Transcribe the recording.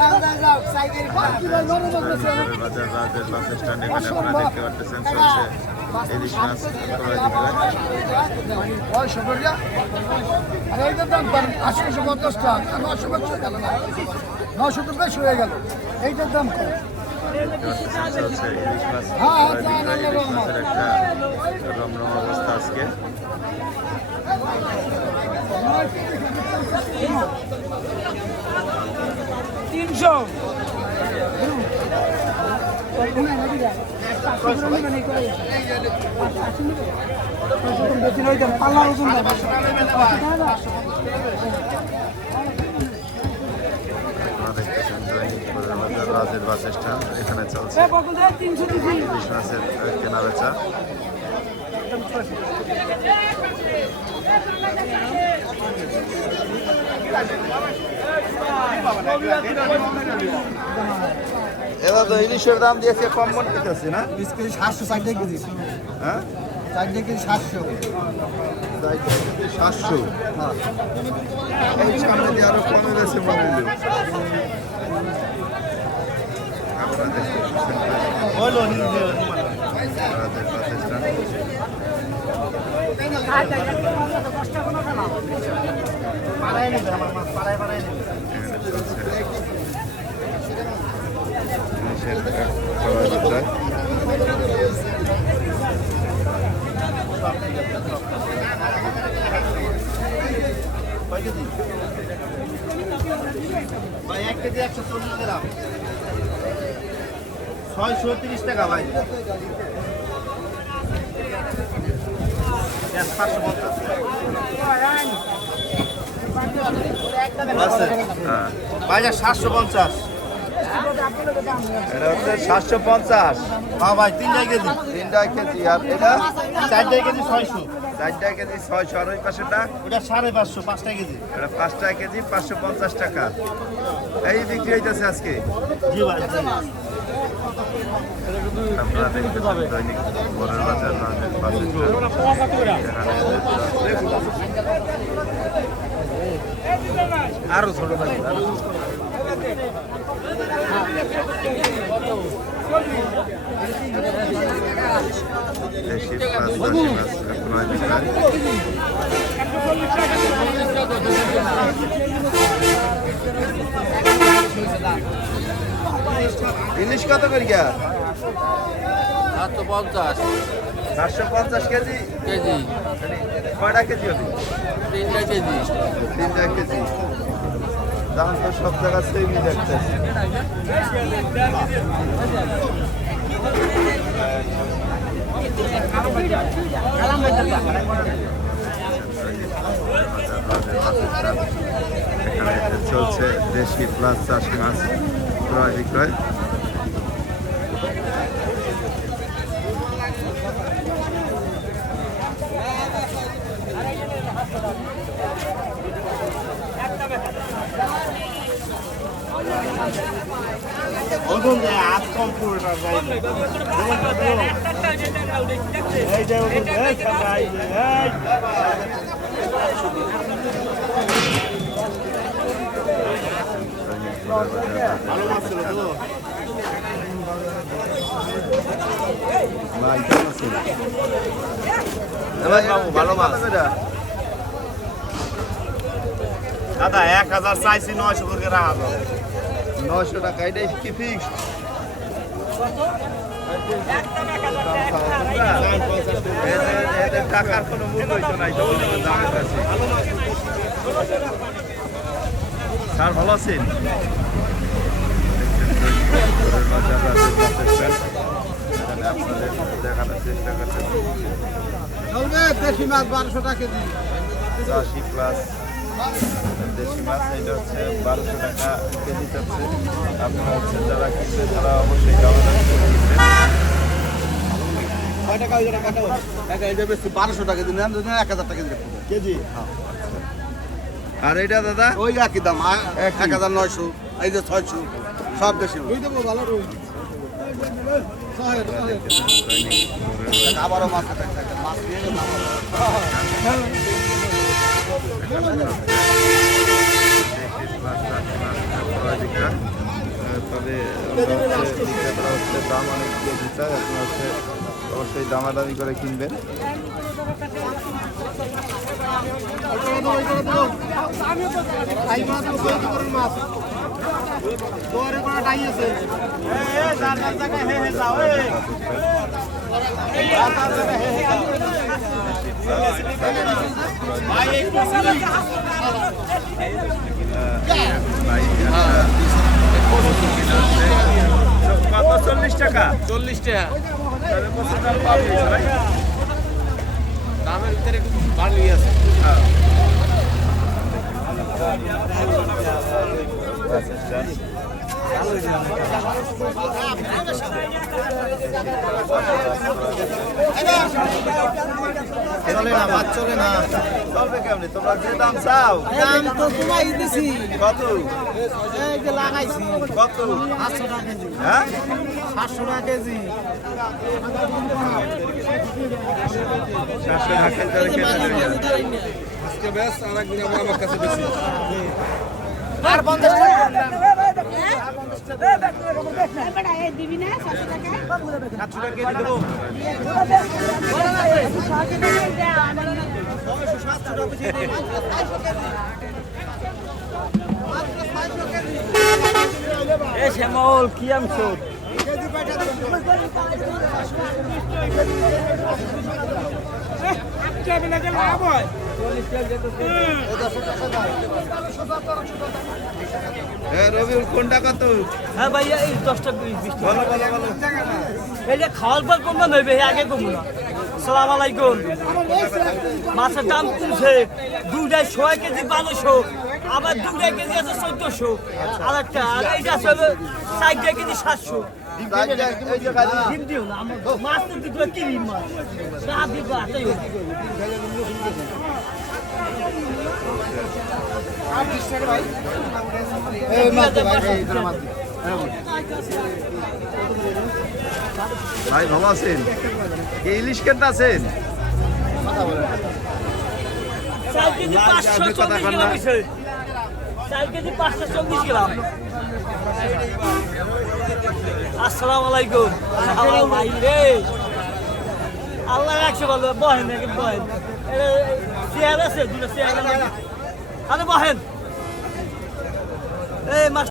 বাজার রাজের bus stand এখানে আপনারা দেখতে পাচ্ছেন চলছে ইলিশ মাছ ক্রয় বিক্রয়। 900 তো বেশ হয়ে গেল, এইটার দাম কম। চলছে ইলিশ মাছ ক্রয় বিক্রয়। ইলিশ মাছের একটা রমরম অবস্থা আজকে। 300 পাল্লার ওজন রাজের বাস স্ট্যান্ড এখানে চলছে ইলিশ মাছের কেনা বেচা। এবার তো ইলিশের দাম দিয়েছে কম মনে করতেছি না, 20 কেজি 700 60 কেজি। হ্যাঁ 4 কেজি 700। 700 এই সামনে দিয়ে আরো কমে গেছে মনে হলো। ভাই 1 কেজি 140 গ্রাম 630 টাকা ভাই। 750। এটা হচ্ছে 750। হ্যাঁ ভাই 3 কেজি। 3 কেজি আর এটা 4 কেজি 600। 4 কেজি 600 আর ওই পাশেটা ওটা 550 5 কেজি। এটা 5 কেজি 550 টাকা। এই বিক্রি হইতেছে আজকে। জি ভাই আপনারা দেখতে পাবেন দৈনিক বড়ের বাজার রাজের বাসে আরো ছোট ভাই দেশি মাছ দশি মাছ ক্রয় বিক্রয়। ইলিশ কত করে গিয়া? 750 750 কেজি। কেজি, কয়টা কেজি হবে? 3 কেজি। 3 কেজি। দাম তো সব জায়গা সেমই দেখতেছি। এখানে চলছে দেশি প্লাস চাষি মাছ ক্রয় বিক্রয়। ওজন যে আজ কম পুরোটা যাই এই যে ওজন এই সবাই এই ভালো মাছ ছিল তো ভাই কেমন আছেন? ভালো মাছ দাদা 1000 চাইছি 900 করে রাখা যাবে 900 টাকা। এটাই কি ফিক্সড? এদের টাকার কোনো মূল্য হইতো নাই তো দামের কাছে। স্যার ভালো আছেন? আপনাদের দেখানোর চেষ্টা করছেন দেশি মাছ 1200 টাকা কেজি। চাষি প্লাস দেশি মাছ এটা হচ্ছে 1200 টাকা কেজি চাচ্ছে। আপনারা হচ্ছে যারা কিনছে তারা অবশ্যই কয় টাকা ওই টাকা কাটাবো? টাকা এটা বেশি 1200 টাকা দিন, 1000 টাকা দিন কেজি। আর এটা দাদা ওই একই দাম 1900, এই যে 600 সব দেশি মাছ। আবারও মাছ মাছ নিয়ে দেশি প্লাস চাষি মাছ ক্রয় বিক্রয়। তবে আমরা হচ্ছে বিক্রেতারা হচ্ছে দাম অনেক বেশি চায়, আপনি হচ্ছে অবশ্যই দামাদামি করে কিনবেন। কত 40 টাকা? 40 টাকা তাহলে প্রচুর দাম পাওয়া গেছে ভাই। দামের ভিতরে একটু বাড়লি আছে। চলে না, মাছ চলে না, চলবে কেমনি? তোমরা যে দাম চাও, দাম তো কমাই দিছি, কত এই যে লাগাইছি কত 500 টাকা কেজি, হ্যাঁ 500 টাকা কেজি। 700 টাকা কেজি কেটে নেবে। আজকে বেশ আর একদিন আমার কাছে বেশি। আর 50 টাকা দিবি না 700 টাকায় 700 টাকা কেজি দেবো। এ শ্যামল কি আমছো? হ্যাঁ রবিউল, কোনটা কত? হ্যাঁ ভাইয়া এই 10টা 20 টাকা। বলো বলো বলো। এই যে খাওয়ার পর কমবে নইবে, আগে কমবো না। সালাম আলাইকুম। মাছের দাম কমছে, দুটায় 100 কেজি 1200, আবার দুটায় কেজি আছে 1400, আর একটা আর এইটা আছে 4 কেজি 700। এই যে গাড়ি ডিম দিও না, আমার মাছ তো দিতে কি মাছ না দিবা তাই ভাই ভালো আছেন? এই ইলিশ কেটে আছেন? 4 কেজি 524 গ্রাম হইছে, 4 কেজি 524 গ্রাম। আসসালামু আলাইকুম। আল্লাহ ভাই রে, আল্লাহ রাখছে ভালো। বহেন নাকি বহেন, চেয়ার আছে দুটো চেয়ার, আরে বহেন। এই মাছ